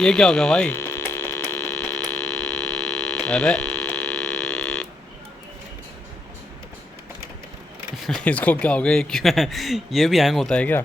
ये क्या हो गया भाई? अरे इसको क्या हो गया, ये क्यों है? ये भी हैंग होता है क्या?